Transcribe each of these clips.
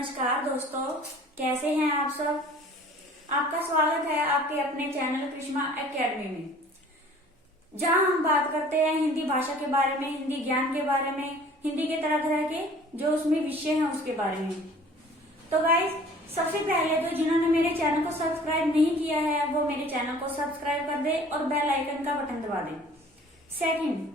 नमस्कार दोस्तों, कैसे हैं आप सब। आपका स्वागत है आपके अपने चैनल करिश्मा एकेडमी में, जहां हम बात करते हैं हिंदी भाषा के बारे में, हिंदी ज्ञान के बारे में, हिंदी के तरह तरह के जो उसमें विषय हैं उसके बारे में। तो गाइस, सबसे पहले तो जिन्होंने मेरे चैनल को सब्सक्राइब नहीं किया है वो मेरे चैनल को सब्सक्राइब कर दे और बेल आइकन का बटन दबा दें। सेकंड,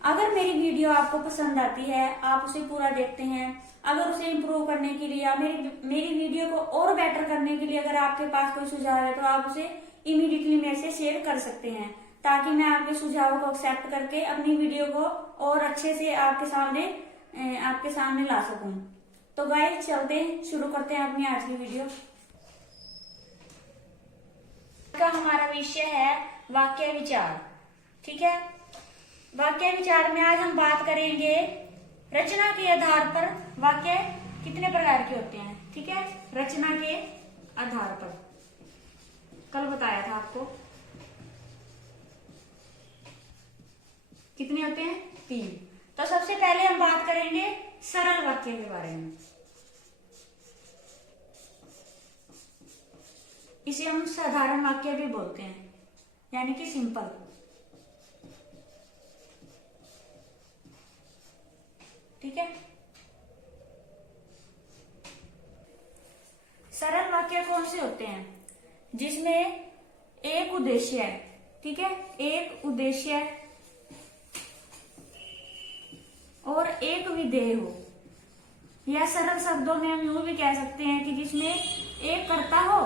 अगर मेरी वीडियो आपको पसंद आती है, आप उसे पूरा देखते हैं, अगर उसे इम्प्रूव करने के लिए या मेरी वीडियो को और बेटर करने के लिए अगर आपके पास कोई सुझाव है तो आप उसे इमीडिएटली मेरे से शेयर कर सकते हैं, ताकि मैं आपके सुझावों को एक्सेप्ट करके अपनी वीडियो को और अच्छे से आपके सामने ला सकूं। तो गाइस, चलते हैं, शुरू करते हैं अपनी आज की वीडियो का। हमारा विषय है वाक्य विचार। ठीक है, वाक्य विचार में आज हम बात करेंगे रचना के आधार पर वाक्य कितने प्रकार के होते हैं। ठीक है, रचना के आधार पर कल बताया था आपको कितने होते हैं, 3। तो सबसे पहले हम बात करेंगे सरल वाक्य के बारे में। इसे हम साधारण वाक्य भी बोलते हैं, यानी कि सिंपल। ठीक है, सरल वाक्य कौन से होते हैं? जिसमें एक उद्देश्य है। ठीक है, एक उद्देश्य और एक विधेय हो, या सरल शब्दों में हम यूं भी कह सकते हैं कि जिसमें एक कर्ता हो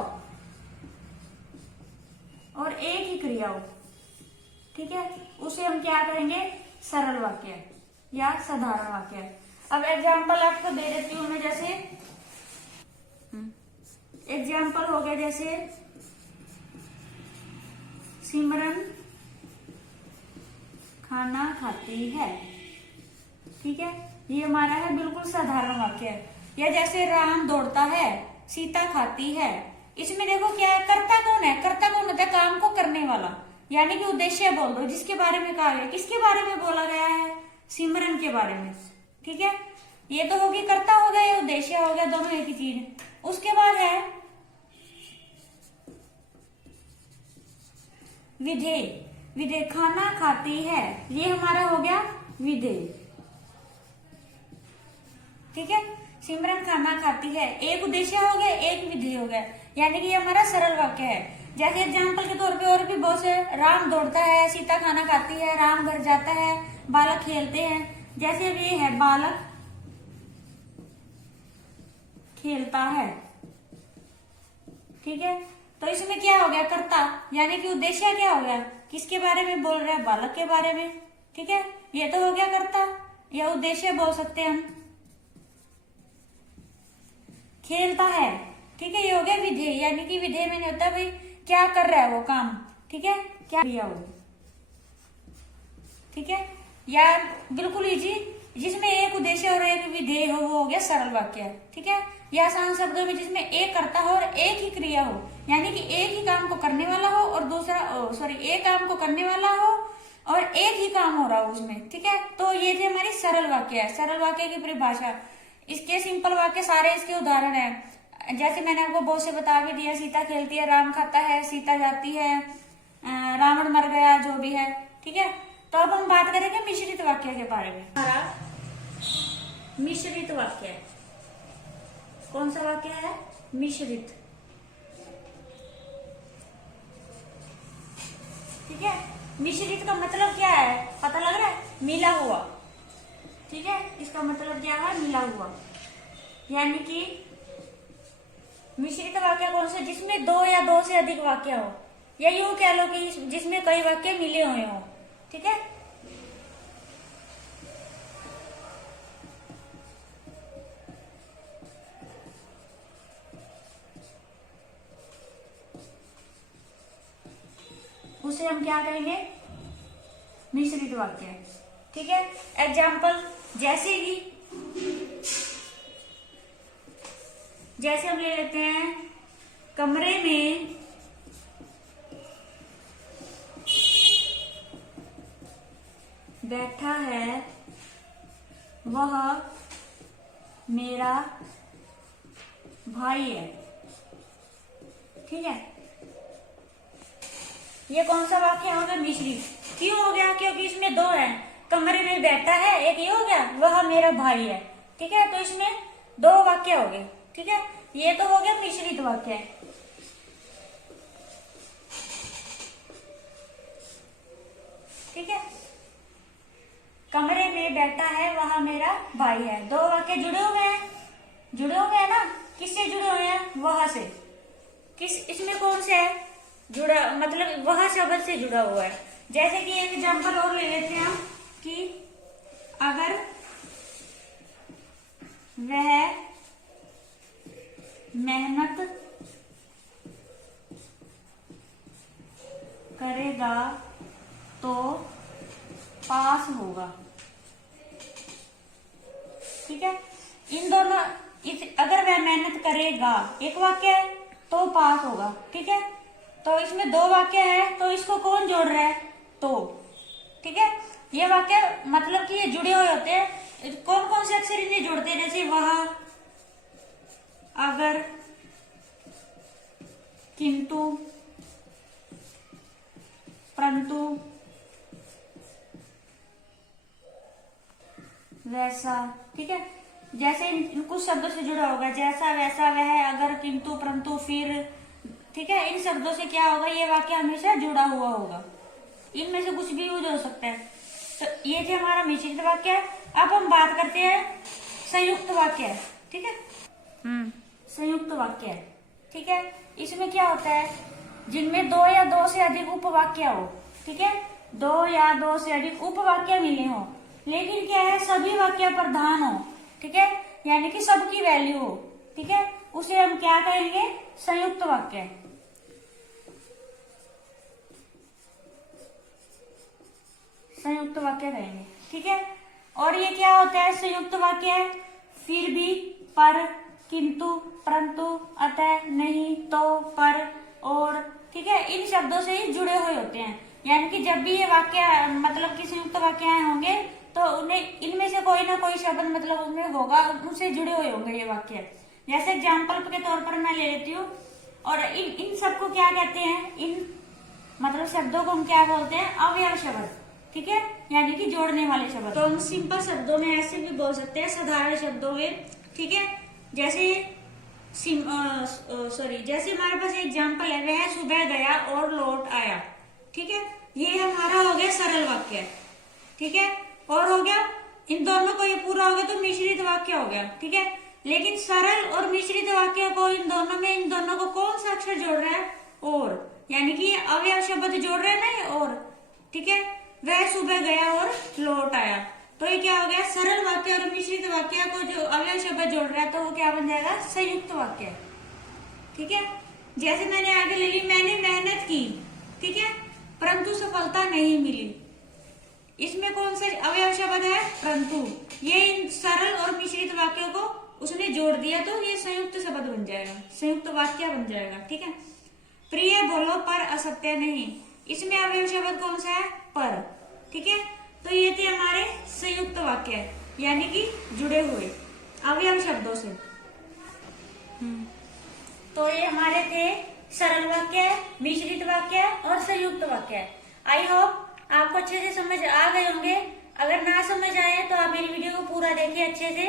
और एक ही क्रिया हो। ठीक है, उसे हम क्या करेंगे? सरल वाक्य या साधारण वाक्य। अब एग्जाम्पल आपको दे देती हूं मैं, जैसे एग्जाम्पल हो गया जैसे सिमरन खाना खाती है। ठीक है, ये हमारा है बिल्कुल साधारण वाक्य। या जैसे राम दौड़ता है, सीता खाती है। इसमें देखो क्या है, कर्ता कौन है? कर्ता कौन होता है? काम को करने वाला, यानी कि उद्देश्य बोल दो जिसके बारे में कहा गया। किसके बारे में बोला गया है? सिमरन के बारे में। ठीक है, ये तो होगी कर्ता हो गया, ये उद्देश्य हो गया, दोनों एक ही चीज। उसके बाद है विधेय। विधेय, खाना खाती है, ये हमारा हो गया विधेय। ठीक है, सिमरन खाना खाती है, एक उद्देश्य हो गया, एक विधेय हो गया, यानी कि ये हमारा सरल वाक्य है। जैसे एग्जाम्पल के तौर पे और भी बहुत से, राम दौड़ता है, सीता खाना खाती है, राम घर जाता है, बालक खेलते हैं। जैसे अब ये है बालक खेलता है। ठीक है, तो इसमें क्या हो गया? कर्ता, यानी कि उद्देश्य क्या हो गया? किसके बारे में बोल रहे हैं? बालक के बारे में। ठीक है, ये तो हो गया कर्ता या उद्देश्य बोल सकते हैं हम। खेलता है, ठीक है, ये हो गया विधेय, यानी कि विधेय में नहीं होता भाई क्या कर रहा है वो काम। ठीक है, क्या किया वो। ठीक है, या बिल्कुल इजी, जिसमें एक उद्देश्य और एक विधेय हो, वो हो गया सरल वाक्य। ठीक है, या आसान शब्दों में जिसमें एक कर्ता हो और एक ही क्रिया हो, यानी कि एक ही काम को करने वाला हो और एक काम को करने वाला हो और एक ही काम हो रहा हो उसमें। ठीक है, तो ये थी हमारी सरल वाक्य है। सरल वाक्य की परिभाषा। इसके सिंपल वाक्य सारे इसके उदाहरण है। जैसे मैंने आपको बहुत से बता भी दिया, सीता खेलती है, राम खाता है, सीता जाती है, रावण मर गया, जो भी है। ठीक है, तो अब हम बात करेंगे मिश्रित वाक्य के बारे में। हमारा मिश्रित वाक्य कौन सा वाक्य है? मिश्रित। ठीक है, मिश्रित का मतलब क्या है? पता लग रहा है? मिला हुआ। ठीक है, इसका मतलब क्या है? मिला हुआ। यानी कि मिश्रित वाक्य कौन से? जिसमें दो या दो से अधिक वाक्य हो, या यूं कह लो कि जिसमें कई वाक्य मिले हुए हो। ठीक है, उसे हम क्या कहेंगे? मिश्रित वाक्य। ठीक है, एग्जाम्पल जैसे हम ले लेते हैं, कमरे में बैठा है वह मेरा भाई है। ठीक है, ये कौन सा वाक्य हो गया? मिश्रित। क्यों हो गया? क्योंकि इसमें दो है। कमरे में बैठा है, एक ये हो गया, वह मेरा भाई है। ठीक है, तो इसमें दो वाक्य हो गए। ठीक है, ये तो हो गया मिश्रित वाक्य। ठीक है, कमरे में बैठा है वह मेरा भाई है। दो वाक्य जुड़े हुए हैं, जुड़े हुए हैं ना। किससे जुड़े हुए हैं? वह से। किस, इसमें कौन से है जुड़ा? मतलब वह शब्द से जुड़ा हुआ है। जैसे कि एक एग्जांपल और ले लेते हैं हम कि अगर वह मेहनत करेगा तो पास होगा। ठीक है, इन दोनों, अगर वह मेहनत करेगा एक वाक्य है तो पास होगा। ठीक है, तो इसमें दो वाक्य है, तो इसको कौन जोड़ रहा है? तो। ठीक है, ये वाक्य मतलब कि ये जुड़े हुए होते हैं। कौन कौन से अक्षर इन्हें जोड़ते हैं? जैसे वह, अगर, किंतु, परंतु, वैसा। ठीक है, जैसे इन कुछ शब्दों से जुड़ा होगा, जैसा, वैसा, वह, अगर, किंतु, परंतु, फिर। ठीक है, इन शब्दों से क्या होगा? ये वाक्य हमेशा जुड़ा हुआ होगा। इनमें से कुछ भी यूज हो सकता है। तो ये थे हमारा मिश्रित वाक्य। अब हम बात करते हैं संयुक्त वाक्य। ठीक है, संयुक्त वाक्य। ठीक है, इसमें क्या होता है? जिनमें दो या दो से अधिक उपवाक्य हो। ठीक है, दो या दो से अधिक उपवाक्य मिले हो, लेकिन क्या है, सभी वाक्य प्रधान हो। ठीक है, यानी कि सबकी वैल्यू हो। ठीक है, उसे हम क्या कहेंगे? संयुक्त वाक्य। संयुक्त वाक्य कहेंगे। ठीक है, और ये क्या होता है? संयुक्त वाक्य है फिर भी, पर, किंतु, परंतु, अतः, नहीं, तो, पर, और। ठीक है, इन शब्दों से ही जुड़े हुए होते हैं। यानी कि जब भी ये वाक्य मतलब कि संयुक्त वाक्य होंगे तो उन्हें इनमें से कोई ना कोई शब्द मतलब उनमें होगा, उनसे जुड़े हुए होंगे ये वाक्य। जैसे एग्जाम्पल के तौर पर मैं ले लेती हूँ। और इन सबको क्या कहते हैं? इन मतलब शब्दों को हम क्या बोलते हैं? अवयव शब्द। ठीक है, यानी कि जोड़ने वाले शब्द। तो हम सिंपल शब्दों में ऐसे भी बोल सकते हैं, साधारण शब्दों में। ठीक है, जैसे जैसे हमारे पास एग्जाम्पल है, वह सुबह गया और लौट आया। ठीक है, ये हमारा हो गया सरल वाक्य। ठीक है, और हो गया, इन दोनों को ये पूरा हो गया तो मिश्रित वाक्य हो गया। ठीक है, लेकिन सरल और मिश्रित वाक्य को इन दोनों को कौन सा अक्षर जोड़ रहा है? और, यानी कि ये अवयव शब्द जोड़ रहे हैं ना ये और। ठीक है, वह सुबह गया और लौट आया, तो ये क्या हो गया? सरल वाक्य और मिश्रित वाक्य को जो अवयव शब्द जोड़ रहा है तो वो क्या बन जाएगा? संयुक्त वाक्य। ठीक है, जैसे मैंने आगे ले ली, मैंने मेहनत की। ठीक है, परंतु सफलता नहीं मिली। इसमें कौन सा अवयव शब्द है? परंतु। ये इन सरल और मिश्रित वाक्यों को उसने जोड़ दिया तो ये संयुक्त शब्द बन जाएगा, संयुक्त वाक्य बन जाएगा। ठीक है, प्रिय बोलो पर असत्य नहीं। इसमें अवयव शब्द कौन सा है? पर। ठीक है, तो ये थे हमारे संयुक्त वाक्य, यानी कि जुड़े हुए अवयव शब्दों से। तो ये हमारे थे सरल वाक्य, मिश्रित वाक्य और संयुक्त वाक्य। आई होप आपको अच्छे से समझ आ गए होंगे। अगर ना समझ आए तो आप मेरी वीडियो को पूरा देखिए अच्छे से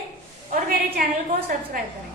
और मेरे चैनल को सब्सक्राइब करें।